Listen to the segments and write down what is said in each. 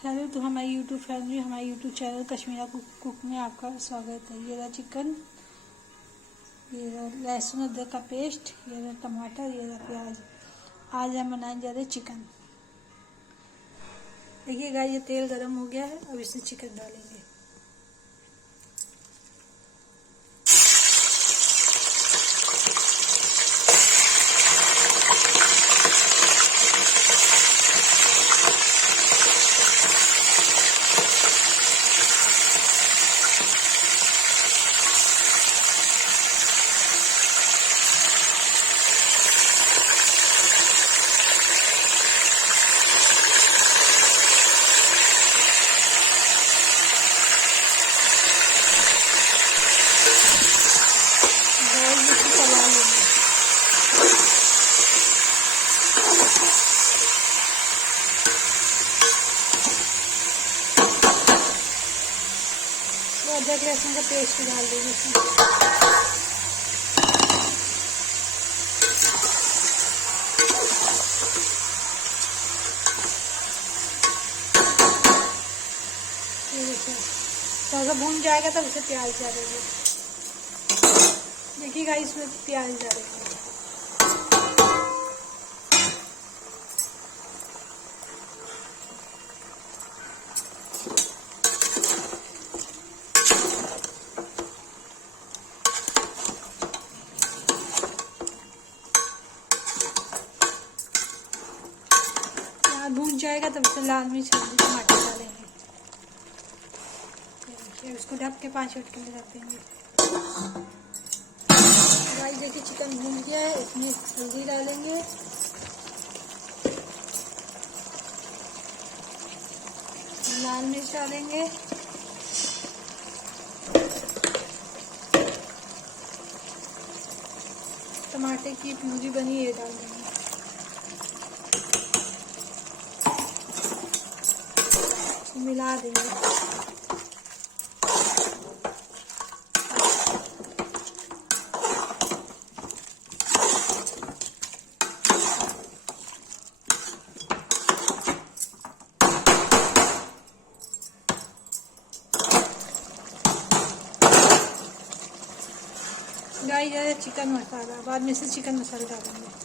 Hello, तो हमारी YouTube family, हमारे यूट्यूब चैनल कश्मीरा कुक में आपका स्वागत है। ये रहा चिकन, ये रहा लहसुन अदरक का पेस्ट, ये रहा टमाटर, ये रहा प्याज। आज हम बनाने जा रहे हैं चिकन। देखिए गाइस, ये तेल गरम हो गया है। अब इसमें चिकन डालेंगे। अदरक लहसुन का पेस्ट डाल देंगे इसमें। ये देखिए, थोड़ा सा भून जाएगा तब इसे प्याज डालेंगे। देखिएगा, इसमें प्याज डालेंगे। भून जाएगा तब इसे लाल मिर्च हल्दी टमाटर डालेंगे। देखिए, इसको ढक के 5 मिनट के लिए रख देंगे। गाइस देखिए, चिकन भून गया है। इसमें हल्दी डालेंगे, लाल मिर्च डालेंगे, टमाटर की प्यूरी बनी ये डाल देंगे। मिला देंगे। गाइस, चिकन मसाला बाद में से चिकन मसाला डालेंगे।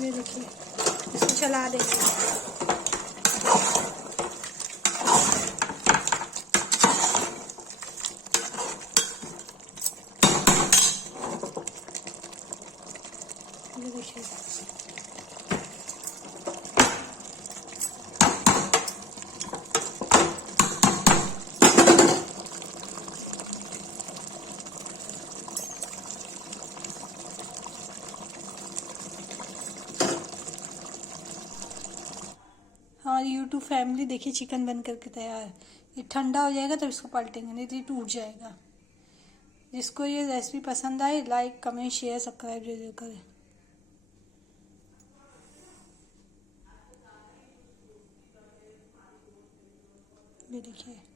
ये देखिए, इसको चला देंगे। ये देखिए, हमारी यूट्यूब फैमिली देखिए, चिकन बन करके तैयार है। ये ठंडा हो जाएगा तब इसको पलटेंगे, नहीं तो ये टूट जाएगा। जिसको ये रेसिपी पसंद आए, लाइक कमेंट शेयर सब्सक्राइब जरूर करें। ये देखिए।